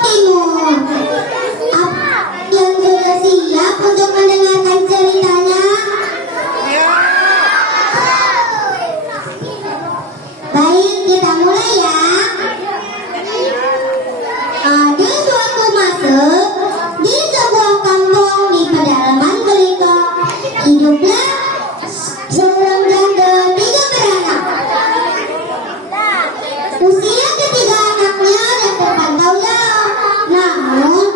Timur. Yang sudah siap untuk mendengarkan ceritanya? Baik, kita mulai ya. Ada suatu masa di sebuah kampung di pedalaman Belito hiduplah seorang janda 3 beranak. Usia ketiga anaknya dan terpantau jauh, namun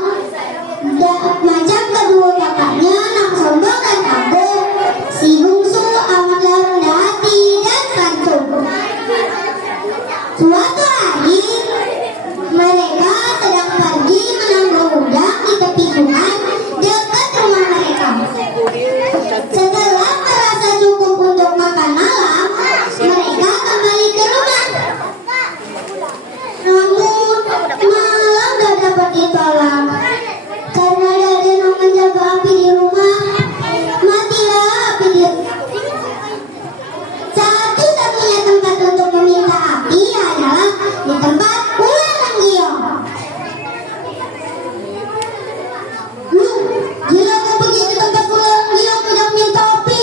macam kedua kakaknya nak sombong dan angkuh. Si bungsu amatlah rendah hati dan santun. Suatu hari mereka sedang pergi menanggung udang di tepi sungai dekat rumah mereka. Setelah merasa cukup untuk makan malam, mereka kembali ke rumah. Namun malam gak dapat ditolak karena ada yang menjaga api di rumah. Matilah api di satu-satunya tempat untuk meminta api adalah di tempat ular Renggiong. Gila kau pergi ke tempat ular Renggiong tidak minta api.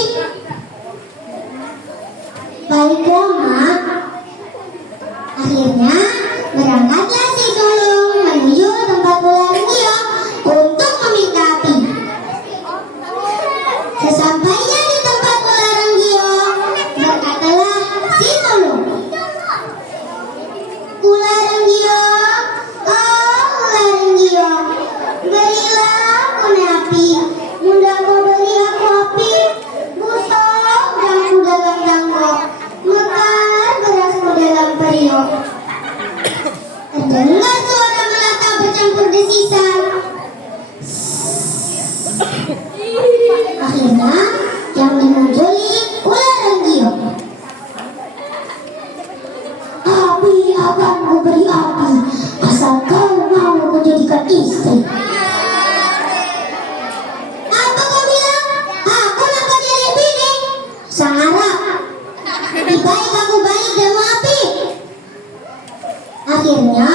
Baiklah mak. Akhirnya berangkatlah si sulung menuju tempat ular Renggiong untuk meminta api. Sesampainya di tempat ular Renggiong, berkatalah si sulung, "Ular Renggiong, oh ular Renggiong, berilah aku api. Mudah kau beri aku api, busuk udangku dalam tangkok, mekar berasku dalam periuk." Terdengar suara melata bercampur desisan. Akhirnya yang dimunculin ular Renggiong. "Api akan ku beri api, asal kau mau ku jadikan istri." "Apa kau bilang? Aku nak kau jadi bini?" sang Arab. "Lebih baik aku balik dan api." Akhirnya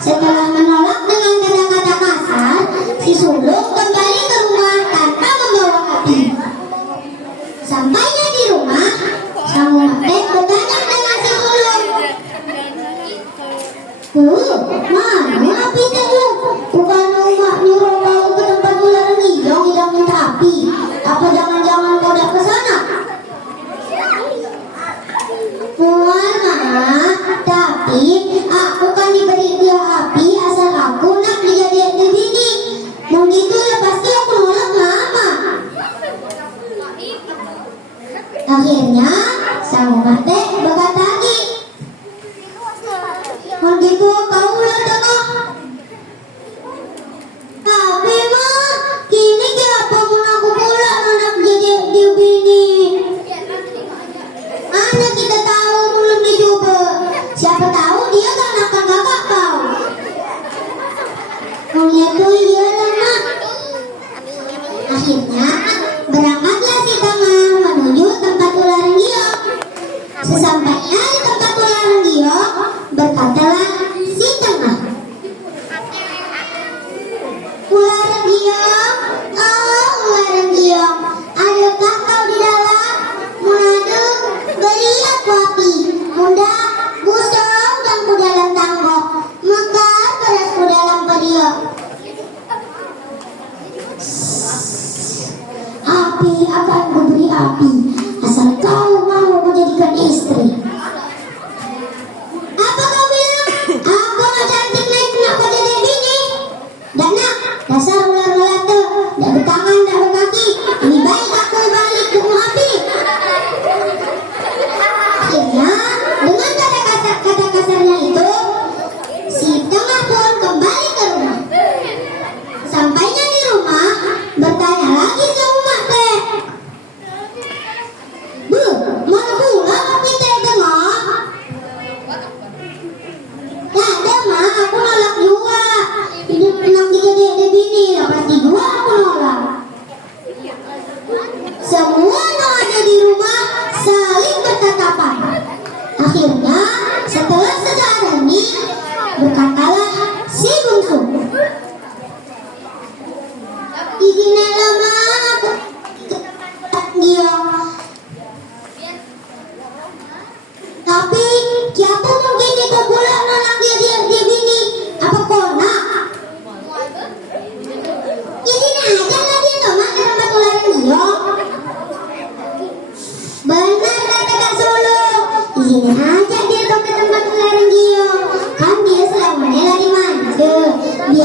setelah menolak dengan kata-kata kasar, si sulung kembali ke rumah tanpa membawa api. Sampainya di rumah, sang umatek bertanya dengan si sulung, mana api itu? Bukan umat nyuruh kau ke tempat ular Renggiong tidak minta api. Apa jangan-jangan kau dah ke sana?" "Puan mak, tapi aku kan diberi dia api asal aku nak dijadikan bini. Begitu pasti aku nolak mama." Akhirnya sang umatek berkata lagi, "Begitu kau ulang tengah. Tapi mah kini kenapa pun aku pula nak jadi bini? Mana kita tahu belum dicoba. Siapa tahu dia kan akan kakak kau." "Oh ya tuh iya lah mak." Akhirnya berangkatlah si tengah menuju tempat ular Renggiong. Sesampainya di tempat ular Renggiong, berkatalah si tengah, "Ular Renggiong, oh ular Renggiong, adakah kau di dalam? Munadu, beri aku api. Mudah, busuk udangku dalam tangkok, mekar berasku dalam periuk." "Api akan kuberi api, asal kau mau menjadikan istri." "Apa kau bilang? Aku nak cantik naik nak kau jadi bini? Dan nak, dasar ular melata, tak bertangan tak berkaki. Lebih baik aku balik ke rumah api." Akhirnya dengan kata kasarnya itu, si tengah pun kembali ke rumah. Sampainya di rumah, bertanya lagi si umat teh, "Mana pula api teh tengah?"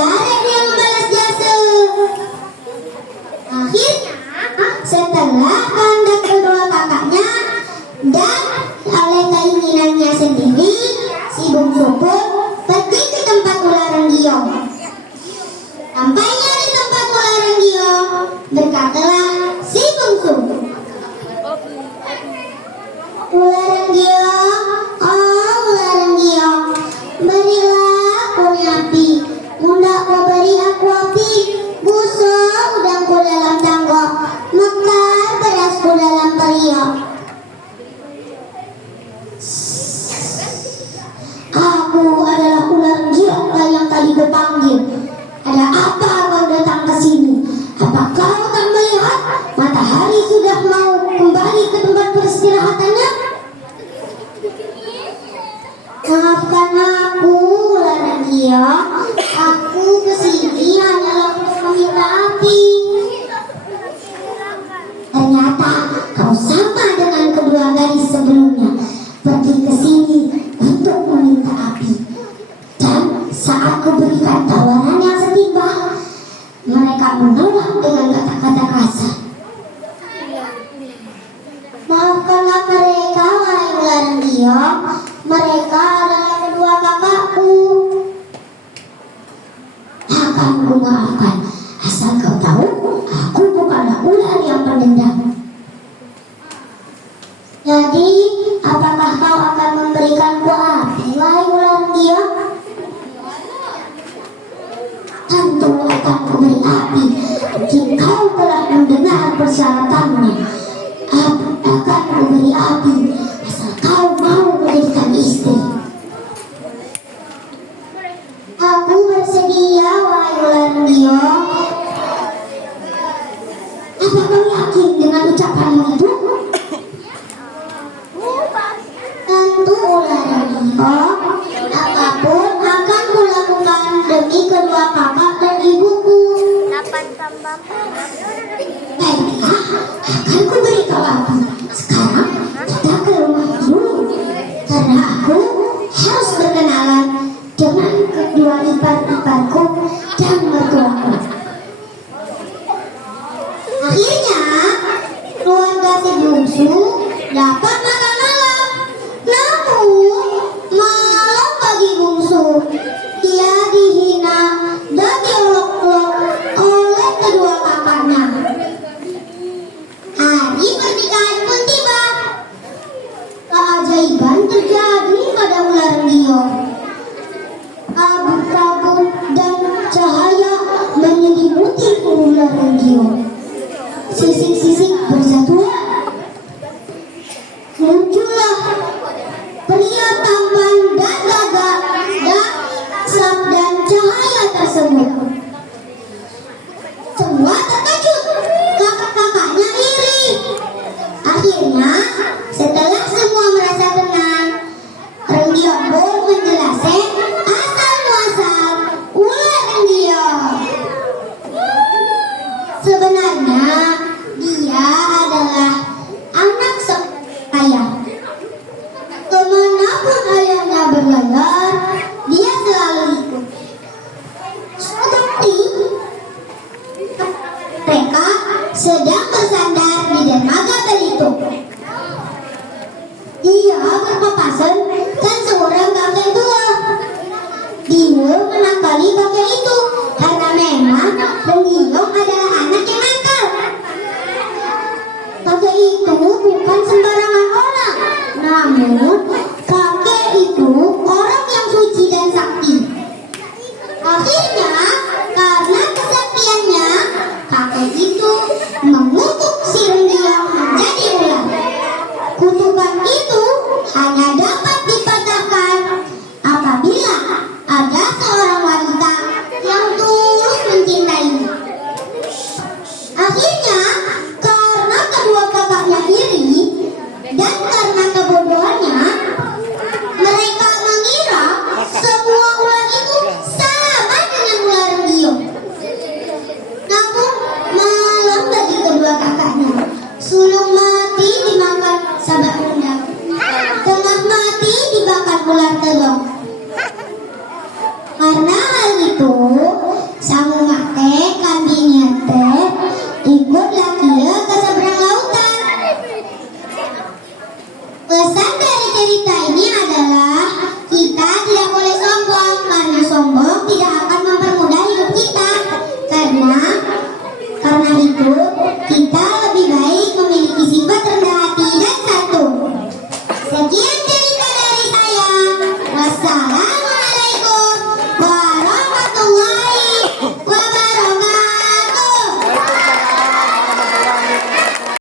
jarang dia membalas jasa. Akhirnya, setelah kehendak kedua kakaknya dan oleh keinginannya sendiri, si bungsu pun pergi ke tempat ular Renggio. Sampainya di tempat ular Renggio, berkatalah si bungsu, "Ular Renggio, oh ular Renggio, berilah aku api. Munda kau beri aku api, buso udangku dalam tanggo, mekar berasku dalam periuk. Aku adalah ular Renggio yang tadi kau panggil. Ada apa kau datang ke sini? Apa kau tak melihat matahari sudah mau kembali ke tempat peristirahatannya? Maafkan aku, ular Renggio. Aku kesini hanyalah untuk meminta api." Ternyata kau sama dengan kedua gadis sebelumnya, pergi ke sini untuk meminta api. Dan saat kuberikan tawaran yang setimpal, mereka menolak dengan kata-kata kasar. Maafkanlah mereka, wahai ular Renggio. Mereka adalah kedua kakakku. Akan ku maafkan, asal kau tahu, aku bukanlah ular yang pendendam. Jadi, apakah kau akan memberikanku api, wahai ular Renggio? Tentu akan kuberi api, jika kau telah mendengar persyaratannya. Akan kuberi api, asal kau mau menjadikan istri. Aku bersedia, wahai ular Renggio. Apa kau yakin dengan ucapan itu? Tentu, ular Renggio. Apapun akan kulakukan demi kedua kakak dan ibuku. Baiklah, akan kuberi kau api. Sekarang kita ke rumah dulu, karena aku harus berkenalan dengan kedua ipar-iparku dan mertuaku. Akhirnya, keluarga si bungsu dapat makan malam. Namun, malam bagi bungsu, dia dihina dan diolok-olok oleh kedua kakaknya. Hari pernikahan pun tiba. Keajaiban terjadi pada ular Renggio. Kabut-kabut dan cahaya menyelimuti ular Renggio. Sisik-sisik bersatuan. Muncullah pria tampan dan gagah dan asap dan cahaya tersebut. Semua terkejut, kakak-kakaknya iri. Akhirnya, setelah semua merasa tenang, Renggio pun menjelaskan asal-muasal ular Renggio. Sebenarnya, dia adalah anak ayah. Kemanapun ayahnya berlayar, dia selalu ikut. Seperti mereka sedang bersandar di dermaga Belitung. Dia berpapasan dan seorang kakek tua. Dia menakali kakek itu karena memang Renggio adalah anak yang nakal. Kakek itu bukan sembarangan orang, namun kakek itu orang yang suci dan sakti. Akhirnya, karena kesaktiannya, kakek itu Pesan dari cerita ini adalah kita tidak boleh sombong, karena sombong tidak akan mempermudah hidup kita. Karena itu kita lebih baik memiliki sifat rendah hati dan santun. Sekian cerita dari saya. Wassalam.